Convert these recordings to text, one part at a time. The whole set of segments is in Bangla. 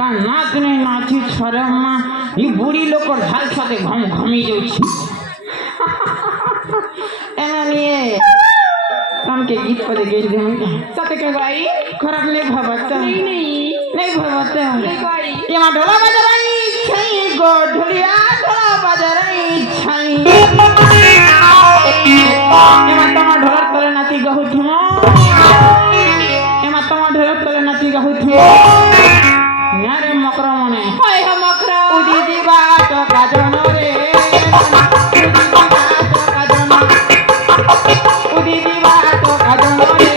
नाचने नाची छरे अम्मा ये बुढ़ी लोग को ढाल साथे घम घमी जाउछि एना निये काम के गीत पर गेल दे साथे के भाई खराब नहीं भवत नहीं भवत ये मा ढोला बजराई छई गो ढोलिया ढोला बजराई छई ये मा तमा ढोला तले नाची गहु थमो ये मा तमा ढोला तले नाची गहु थमो यारे मकरा मने हाय हम मकरा उदी दिबा तो काजन रे उदी दिबा तो काजन रे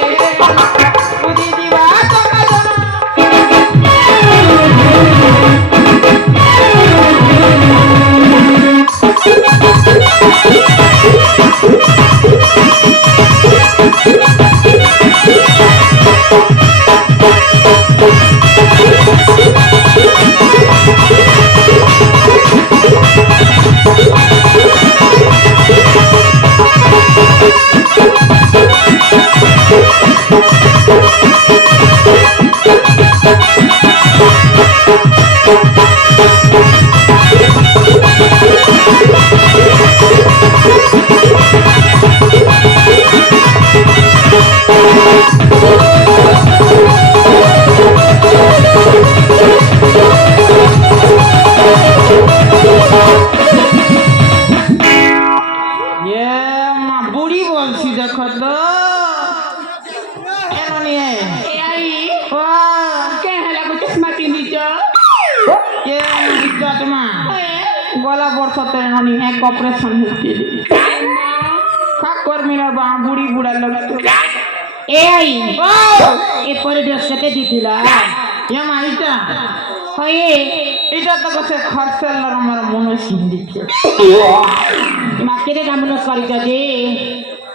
उदी दिबा तो काजन ऑपरेशन होती कर मेरा बा बुढ़ी बुढ़ा लगतो ए आई ए परे ड्रेस कते दिथिला या माइटा होए इटा तो कसे खर्चल हमर मन सिंदी के माकेरे गामनो करी दे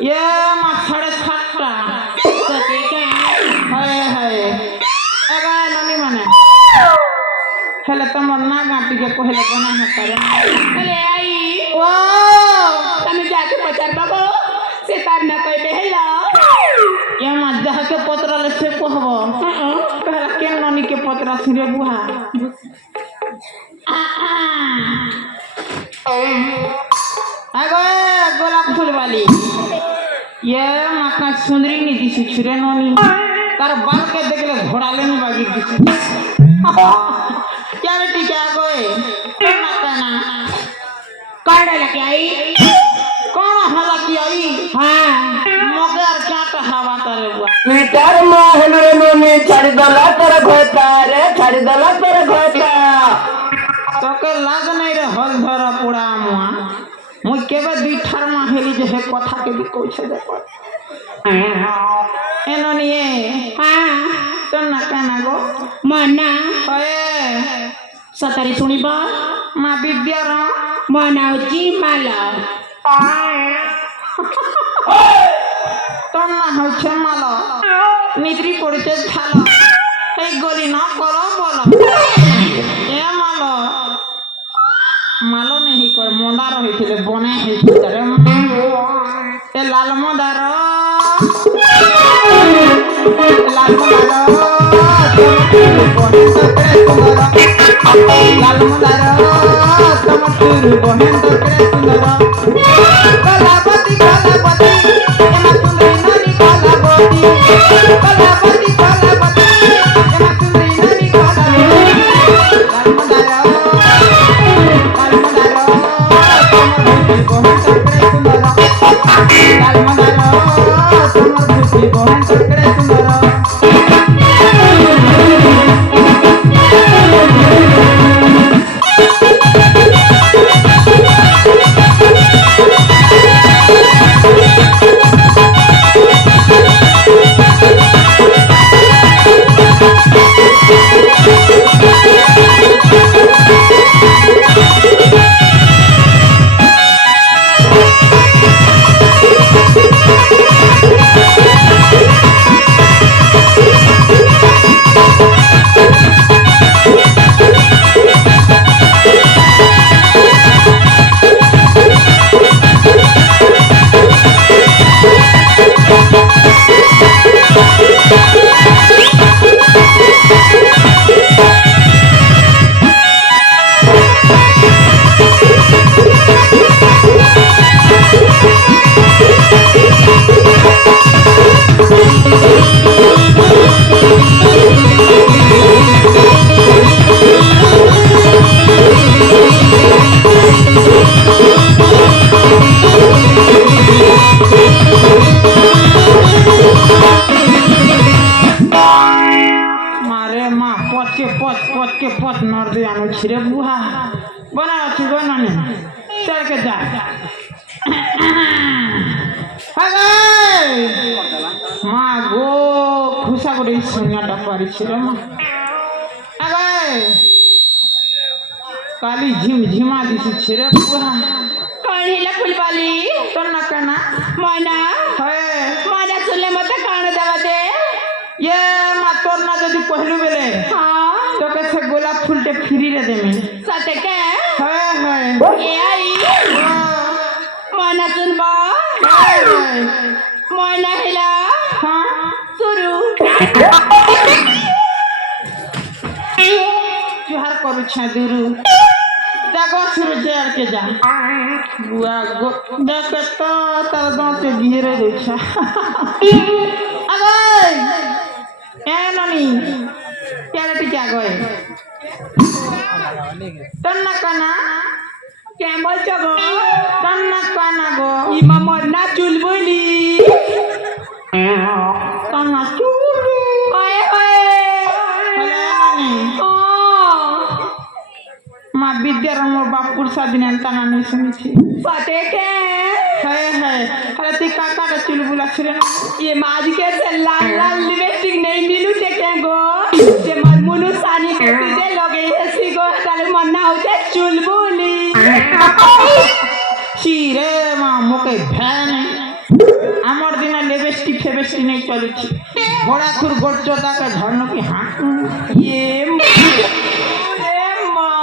ये मा 7:30 कते के होए होए एगा ननी माने हेले तुम ना गाटी के कहले बना हतारे अरे आई ओ तमे जाके पचार बाबू से तार ना कह बेहला ये मजा के पत्र ले से कहबो कहला के ननी के पत्र सिरे बुहा आगो गोलाप फूल वाली ये माका सुंदरी नी दिसी छुरे ननी तार बाल के देखले घोड़ा लेनी बागी दिसी क्या रे टीका गोए माता ना काढ़ा लगे आई कौन हला की आई हां मगर क्या तो हवा करे बुआ मीटर मोहन रे मोने छड़ दला कर घोटा रे छड़ दला कर घोटा तो के लाग नहीं रे हल धरा पुड़ा मुआ मुई केबे दुई ठरमा हेली जे हे कथा के भी कहै छै देखो एननिए हां तो ना काना गो मना ओए सतारी सुनिबा मा विद्यार मनाउची माला तन्ना होछे माला निद्री पड़ते झाला এই গলি না করো বলো এ মালো মালো নেই কর মন্দার হইছিল বনে হইছিল রে এ লাল মন্দার লাল মন্দার লাল মন্দার তোমার বহেন তো করে সুন্দর কলাপতি কলাপতি এমা তুমি নানি কলাপতি কলাপতি কলাপতি এমা তুমি নানি কলাপতি লাল মন্দার তোমার বহেন তো করে সুন্দর লাল মন্দার তোমার বহেন তো করে সুন্দর পথকে পথ নর দিয়ে আনো ছিঁড়ে বুহা বনা আছি গো নানি চলকে যা মা গো খুশা করে সন্ধ্যাটা পারিছিল মা কালি ঝিমঝিমা দিছি ছিঁড়ে বুহা कौन हिला फुलवाली তোর না কেনা मना হয়ে मना सुनले मत कौन दवा दे ये মা তোর না যদি কহলু বেলে हाँ তোকে সে গোলাপ ফুলটা ফিরিয়ে দেবে सत्य के হ্যাঁ হ্যাঁ ये आई मना सुन बा मना हिला হ্যাঁ शुरू জোহার করুছে দুরু দেখো শুরু আর কে যা বুয়া গো দেখে তো তার দাঁতে ঘিরে রয়েছে আগে এ নানি ক্যারেটি জাগয় তোর না কানা क्या बोल चगो তোর না কানা গো इमा मरना चुलबुली কানা চুরি ओए ओए হলে নানি ओ মা বিদ্যার আমার বাপুর সাদিন আনতা নানি শুনেছি सत्य के হ্যাঁ হ্যাঁ আরে তুই কাকাটা চুল বুলাচ্ছিল না ये माज के से लाल लाल लिपस्टिक नहीं मिलू थे क्या गो ये मन मुनु सानी के तुझे लगे ऐसी गो ताले मन्ना होते चुलबुली ছিরে মা মুখে ভ্যান আমার দিনে লিপস্টিক ফেবেস্টিক নেই চলেছি ঘোড়া খুর গোচ্চ তাকে ধর্ণ কি হাঁ ये रे माँ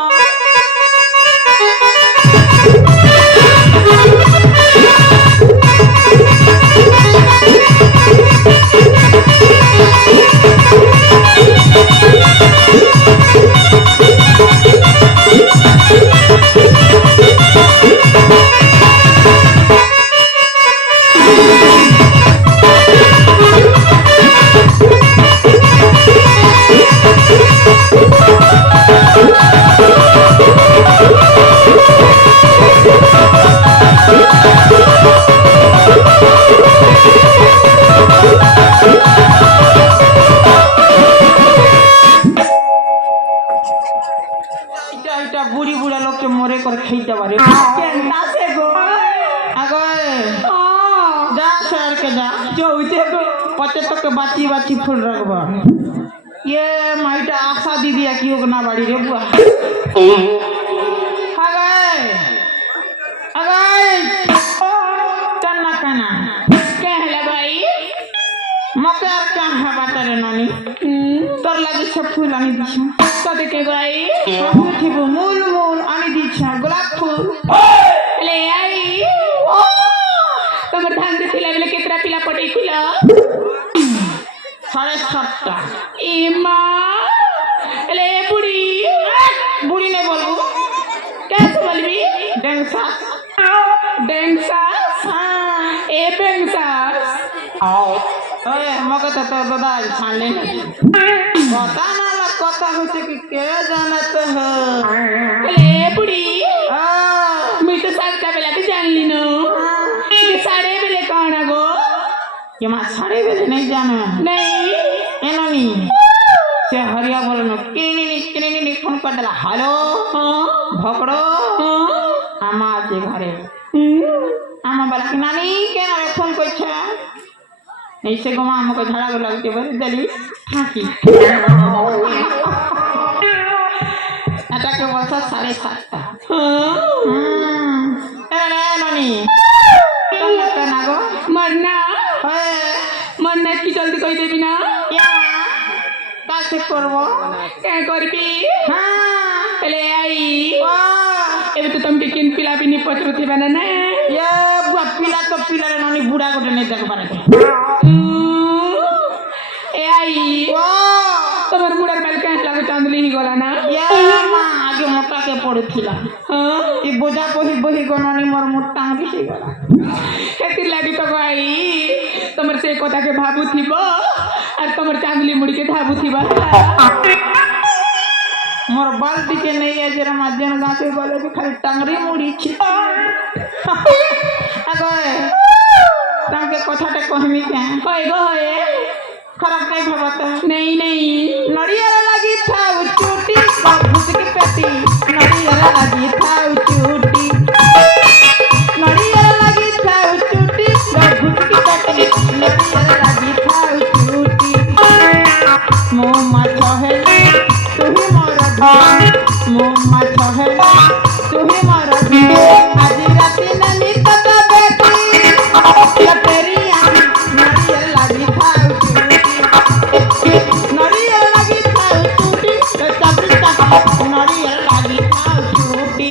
এটা বুড়ি বুড়া লোককে মরে করে খাইতে পারে केंदा से गो আগে हाँ যা স্যারকে যা जो उसे गो পচে তোকে বাঁচি বাঁচি ফুল রাখবা ইয়ে মাইটা আশা দিদি কি হোক না বাড়ি রে বুয়া আগে আগে তোর না কানা कहला भाई মকে আর কেন হবাটা রে নানি তোর লাগে সব ফুল আনি দিছ सत्य के भाई ঠিব মূল মূল আনি দিছ গোলাপ ফুল ले आई तमर धान से खिला बेले कितना पिला पटे खिला 7:30 ए माँ ले बुढ़ी বুড়ি নেই বলবো कैसे बोलबी ডেংসা डेंसास ए बेंसास ওই মকে তো তোর দাদা ছাড়লে কথা না লাগ কথা হচ্ছে কি কে জানাতে ले बुढ़ी मैं तो सारे बेला तो जान ली नो ये सारे बेले कौन गो কে মা ছাড়ে বেঁধে নেই জানো नहीं এনানি সে হরিয়া বলল কিনি ফোন করে দিলা হ্যালো ভকড়ো আমা আছে ঘরে আমা বলা কি নানি কেন রে ফোন করছে এই সে গোমা আমাকে ঝাড়া লাগতে বলে দিলি থাকি এটাকে বলছে 7:30 নানি কেন গো मरना হয়ে मरना की जल्दी कोई देवी ना কাছে করবো क्या करबी হ্যাঁ ले आई ও एबे तो तुमके किन पिला भी नहीं पचरो थे बना ना ये बुआ पिला तो पिला रे नानी बुढ़ा गोटे नहीं देख पारे ए आई ओ তোমার বুড়ার বেল কেন লাগে চাঁদলি হি গলা না ये মা আগে মোটা কে পড়েছিলা হ্যাঁ এই বোঝা বহি বহি গনানি মোর মোটা হই গলা এতির লাগি তো ভাই তোমার সেই কথাকে ভাবুথিব আর তোমার চাঁদলি মুড়িকে ধাবুথিবা मोर बाल्टी के नहीं है जरा मजन गाते बोले भी खाली टांगरी मुड़ी छी अगए ताके कथाटा कहमी के होय गो होय खराब नहीं भाबत नहीं नहीं नड़िया लगी था चोटी ভুতকি পেটি নড়িয়ার লাগি থাউ চুটি নড়িয়ার লাগি থাউ চুটি ভুতকি পেটি নড়িয়ার লাগি থাউ চুটি মো মাছ হেলে তুহি মোর মো মাছ হেলে তুহি মোর আজি রাতি নানি তত বেটি তেরি আঁখি নড়িয়ার লাগি থাউ চুটি নড়িয়ার লাগি থাউ চুটি চাপি চাপি নড়িয়ার লাগি থাউ চুটি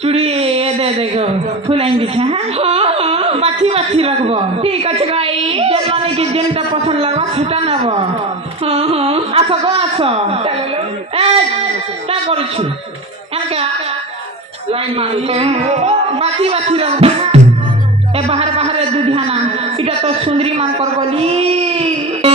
চুড়ি এ দে দেখো ফুলাইন দিছে হ্যাঁ বাছি বাছি রাখবো ঠিক আছে গাই যেন মানে কি যেটা পছন্দ লাগবে সেটা নেব আসো গো আসো তা করছি এনকে বাছি বাছি রাখবো এ বাহার বাহারে দুধিয়ানা এটা তো সুন্দরী মানকর গলি